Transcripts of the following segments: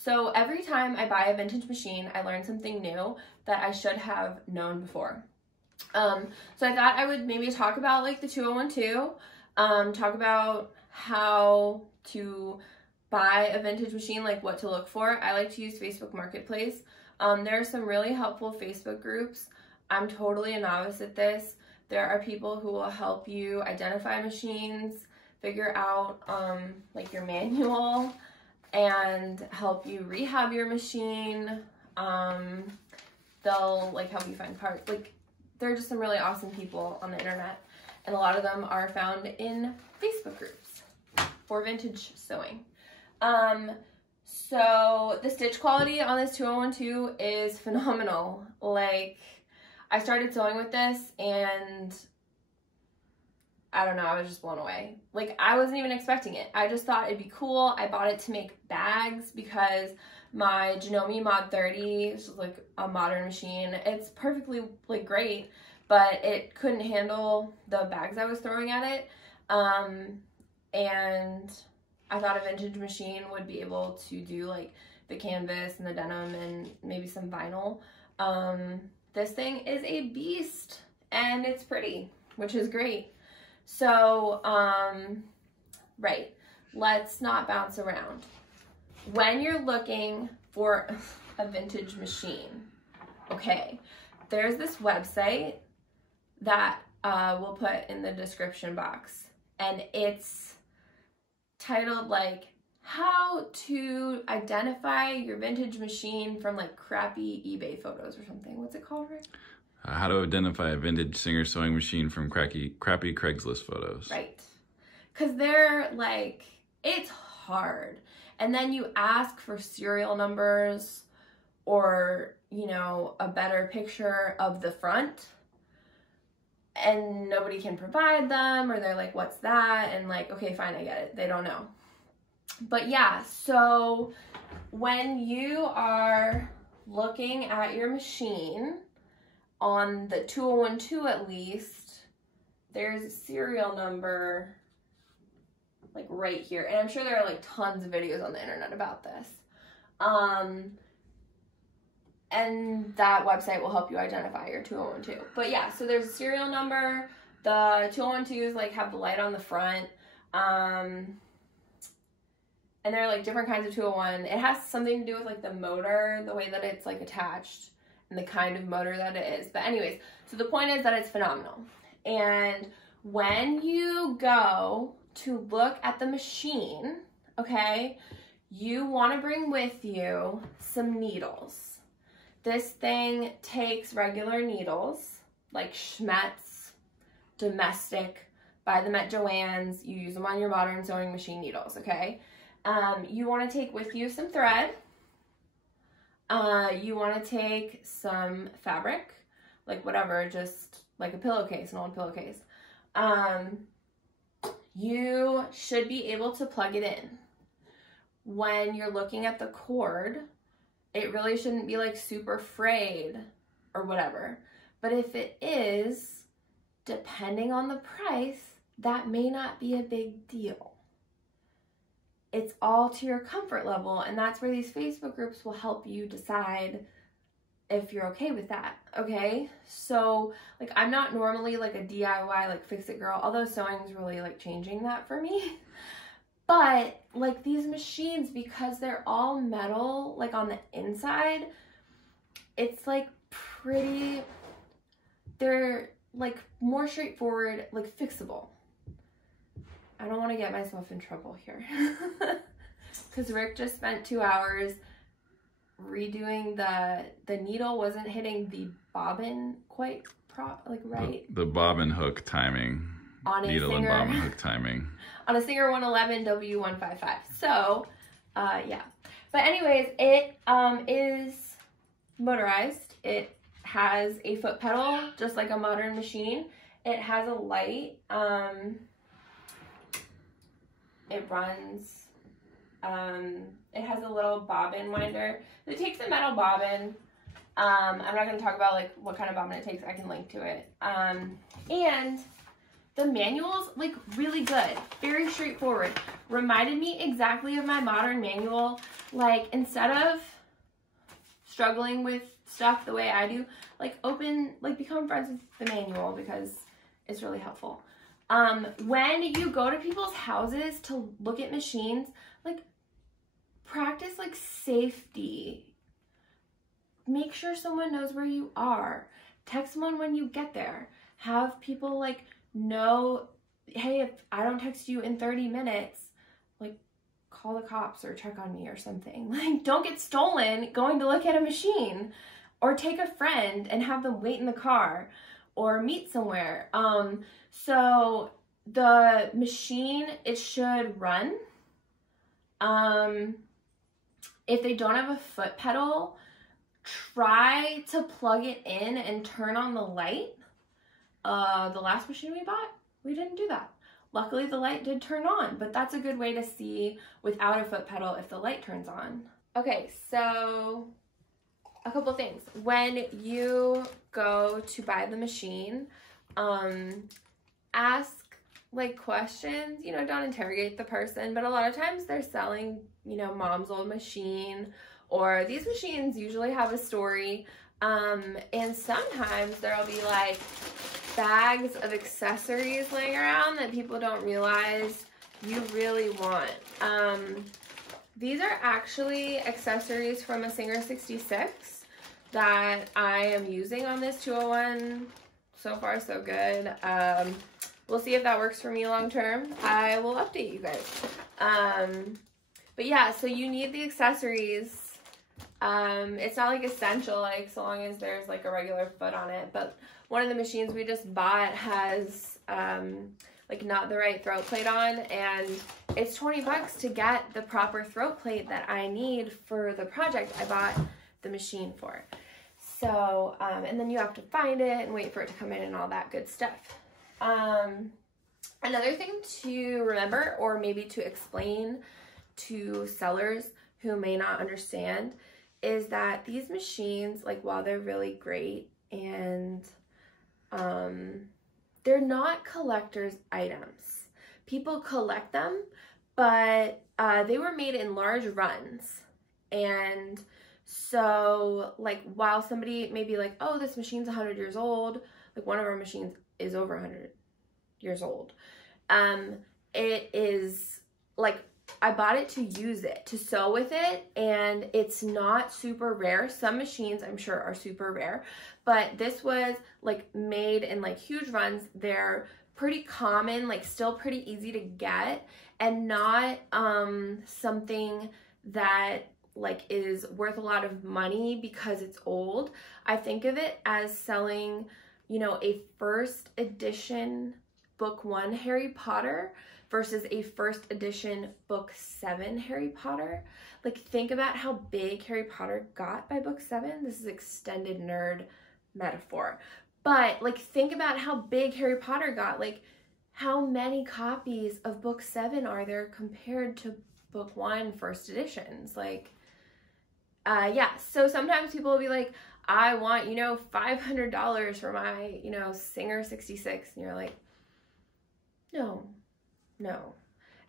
So every time I buy a vintage machine, I learn something new that I should have known before. So I thought I would maybe talk about like the 2012, talk about how to buy a vintage machine, like what to look for. I like to use Facebook Marketplace. There are some really helpful Facebook groups. I'm totally a novice at this. There are people who will help you identify machines, figure out like your manual, and help you rehab your machine. They'll like help you find parts. Like, there are just some really awesome people on the internet, and a lot of them are found in Facebook groups for vintage sewing. So the stitch quality on this 2012 is phenomenal. Like, I started sewing with this and I don't know, I was just blown away. Like, I wasn't even expecting it. I just thought it'd be cool. I bought it to make bags because my Janome Mod 30, which is like a modern machine, it's perfectly like great, but it couldn't handle the bags I was throwing at it. And I thought a vintage machine would be able to do like the canvas and the denim and maybe some vinyl. This thing is a beast and it's pretty, which is great. So, right, let's not bounce around. When you're looking for a vintage machine, okay, there's this website that we'll put in the description box, and it's titled like how to identify your vintage machine from like crappy eBay photos or something. What's it called, Rick? How to identify a vintage Singer sewing machine from crappy Craigslist photos. Right. Because they're like, it's hard. And then you ask for serial numbers or, you know, a better picture of the front, and nobody can provide them, or they're like, what's that? And like, okay, fine, I get it. They don't know. But yeah, so when you are looking at your machine, on the 2012 at least, there's a serial number like right here. And I'm sure there are like tons of videos on the internet about this. And that website will help you identify your 2012. But yeah, so there's a serial number. The 2012s like have the light on the front. And there are like different kinds of 201. It has something to do with like the motor, the way that it's like attached, and the kind of motor that it is. But anyways, so the point is that it's phenomenal. And when you go to look at the machine, okay, you want to bring with you some needles. This thing takes regular needles, like Schmetz, domestic, buy them at Joann's. You use them on your modern sewing machine needles, okay? You want to take with you some thread. You want to take some fabric, like whatever, just like a pillowcase, an old pillowcase. You should be able to plug it in. When you're looking at the cord, it really shouldn't be like super frayed or whatever. But if it is, depending on the price, that may not be a big deal. It's all to your comfort level, and that's where these Facebook groups will help you decide if you're okay with that, okay? So, like, I'm not normally like a DIY, like, fix-it girl, although sewing is really like changing that for me. But like these machines, because they're all metal, like on the inside, it's like pretty, they're like more straightforward, like fixable. I don't want to get myself in trouble here because Rick just spent 2 hours redoing the needle wasn't hitting the bobbin quite right. The bobbin hook timing. On a needle Singer, and bobbin hook timing. On a Singer 111 W155. So, yeah. But anyways, it is motorized. It has a foot pedal, just like a modern machine. It has a light. It runs. It has a little bobbin winder. It takes a metal bobbin. I'm not going to talk about like what kind of bobbin it takes. I can link to it. And The manual's like really good, very straightforward. Reminded me exactly of my modern manual. Like, instead of struggling with stuff the way I do, like become friends with the manual because it's really helpful. When you go to people's houses to look at machines, like, practice like safety. Make sure someone knows where you are. Text someone when you get there. Have people like know, hey, if I don't text you in 30 minutes, like, call the cops or check on me or something. Like, don't get stolen going to look at a machine, or take a friend and have them wait in the car or meet somewhere. So the machine, it should run. If they don't have a foot pedal, try to plug it in and turn on the light. The last machine we bought, we didn't do that. Luckily, the light did turn on, but that's a good way to see without a foot pedal if the light turns on. Okay, so a couple things. When you go to buy the machine, ask like questions, you know, don't interrogate the person, but a lot of times they're selling, you know, mom's old machine, or these machines usually have a story. And sometimes there'll be like bags of accessories laying around that people don't realize you really want. These are actually accessories from a Singer 66 that I am using on this 201. So far, so good. We'll see if that works for me long term. I will update you guys. But yeah, so you need the accessories. It's not like essential, like so long as there's like a regular foot on it, but one of the machines we just bought has like not the right throat plate on, and it's 20 bucks to get the proper throat plate that I need for the project I bought the machine for. So, and then you have to find it and wait for it to come in and all that good stuff. Another thing to remember, or maybe to explain to sellers who may not understand, is that these machines, like, while they're really great and they're not collector's items. People collect them, but they were made in large runs. And so, like, while somebody may be like, oh, this machine's 100 years old, like one of our machines is over 100 years old. It is, like, I bought it to use it, to sew with it, and it's not super rare. Some machines, I'm sure, are super rare, but this was, like, made in, like, huge runs. They're pretty common, like, still pretty easy to get, and not something that, like, is worth a lot of money because it's old. I think of it as selling, you know, a first edition book 1 Harry Potter versus a first edition book 7 Harry Potter. Like, think about how big Harry Potter got by book 7. This is extended nerd metaphor. But, like, think about how big Harry Potter got. Like, how many copies of book 7 are there compared to book 1 first editions? Like, yeah, so sometimes people will be like, I want, you know, $500 for my, you know, Singer 66. And you're like, no.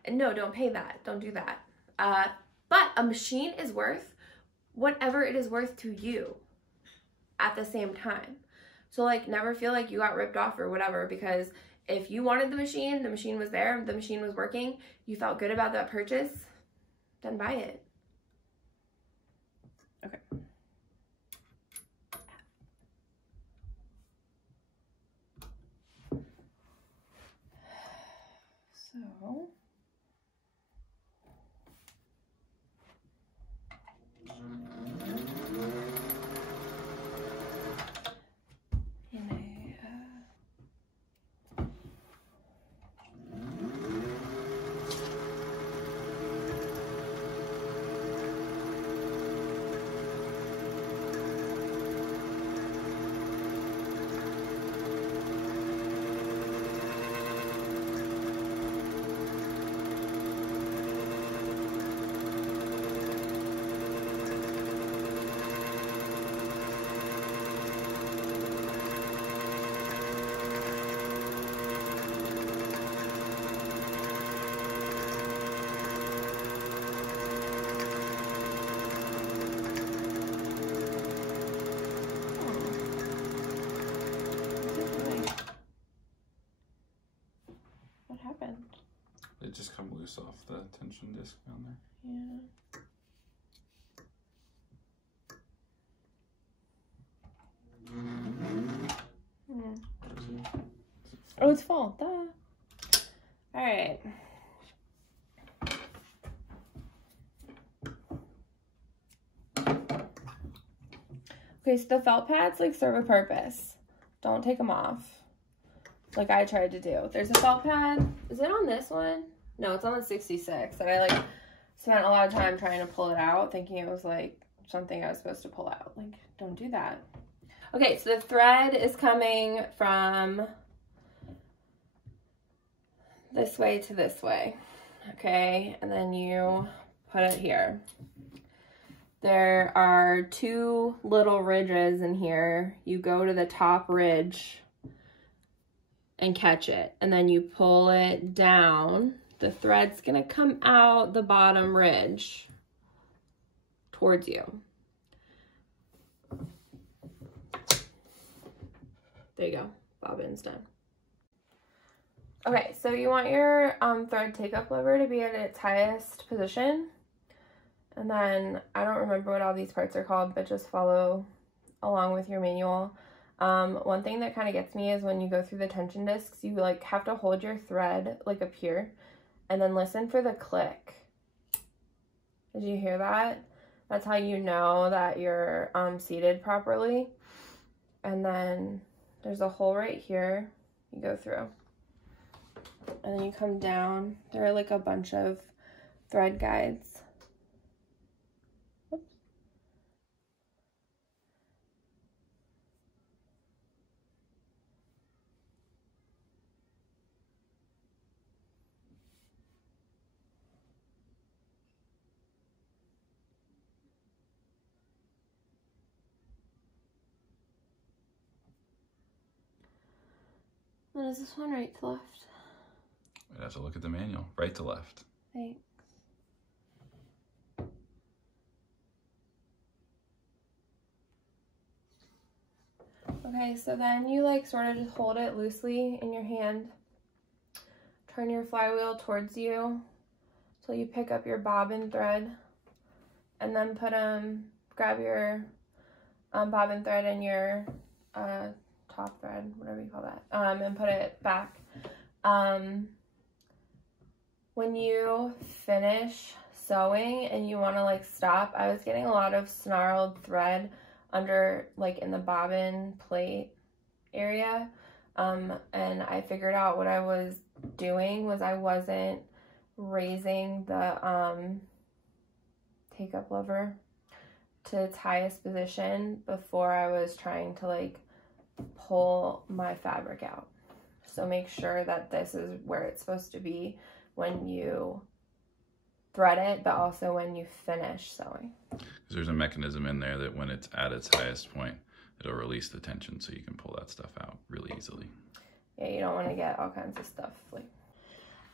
And no, don't pay that. Don't do that. But a machine is worth whatever it is worth to you at the same time. So, like, never feel like you got ripped off or whatever, because if you wanted the machine was there, the machine was working, you felt good about that purchase, then buy it. Okay. So, tension disc down there. Yeah. Oh, it's full. Duh. All right. Okay, so the felt pads like serve a purpose. Don't take them off like I tried to do. There's a felt pad. Is it on this one? No, it's on the 66. And I like spent a lot of time trying to pull it out, thinking it was like something I was supposed to pull out. Like, don't do that. Okay, so the thread is coming from this way to this way. Okay, and then you put it here. There are two little ridges in here. You go to the top ridge and catch it, and then you pull it down. The thread's gonna come out the bottom ridge towards you. There you go, bobbin's done. Okay, so you want your thread take-up lever to be at its highest position. And then, I don't remember what all these parts are called, but just follow along with your manual. One thing that kind of gets me is when you go through the tension discs, you like have to hold your thread like up here and then listen for the click. Did you hear that? That's how you know that you're seated properly. And then there's a hole right here you go through. And then you come down. There are like a bunch of thread guides. And is this one right to left? I'd have to look at the manual. Right to left. Thanks. Okay, so then you like sort of just hold it loosely in your hand. Turn your flywheel towards you till you pick up your bobbin thread. And then grab your bobbin thread and your top thread, whatever you call that, and put it back. When you finish sewing and you want to like stop, I was getting a lot of snarled thread under like in the bobbin plate area, and I figured out what I was doing was I wasn't raising the take-up lever to its highest position before I was trying to like pull my fabric out. So make sure that this is where it's supposed to be when you thread it, but also when you finish sewing. There's a mechanism in there that when it's at its highest point, it'll release the tension so you can pull that stuff out really easily. Yeah, you don't want to get all kinds of stuff like.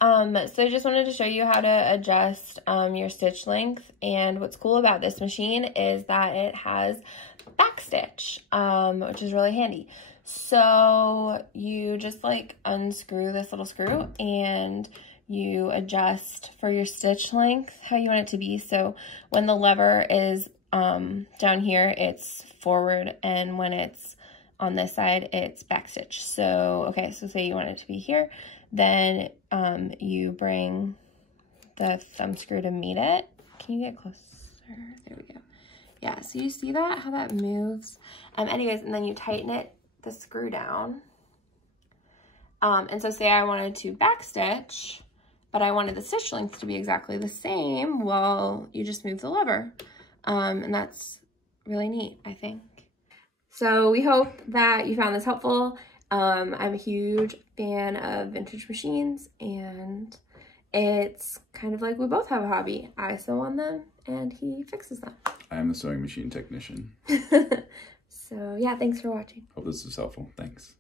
So I just wanted to show you how to adjust your stitch length, and what's cool about this machine is that it has Backstitch, which is really handy. So you just like unscrew this little screw and you adjust for your stitch length how you want it to be. So when the lever is down here, it's forward, and when it's on this side, it's backstitch. So, okay, so say you want it to be here, then you bring the thumb screw to meet it. Can you get closer? There we go. Yeah, so you see that, how that moves? Anyways, and then you tighten it, the screw down. And so say I wanted to backstitch, but I wanted the stitch length to be exactly the same, well, you just move the lever. And that's really neat, I think. So we hope that you found this helpful. I'm a huge fan of vintage machines, and it's kind of like we both have a hobby. I sew on them and he fixes them. I am the sewing machine technician. So yeah, thanks for watching. Hope this was helpful. Thanks.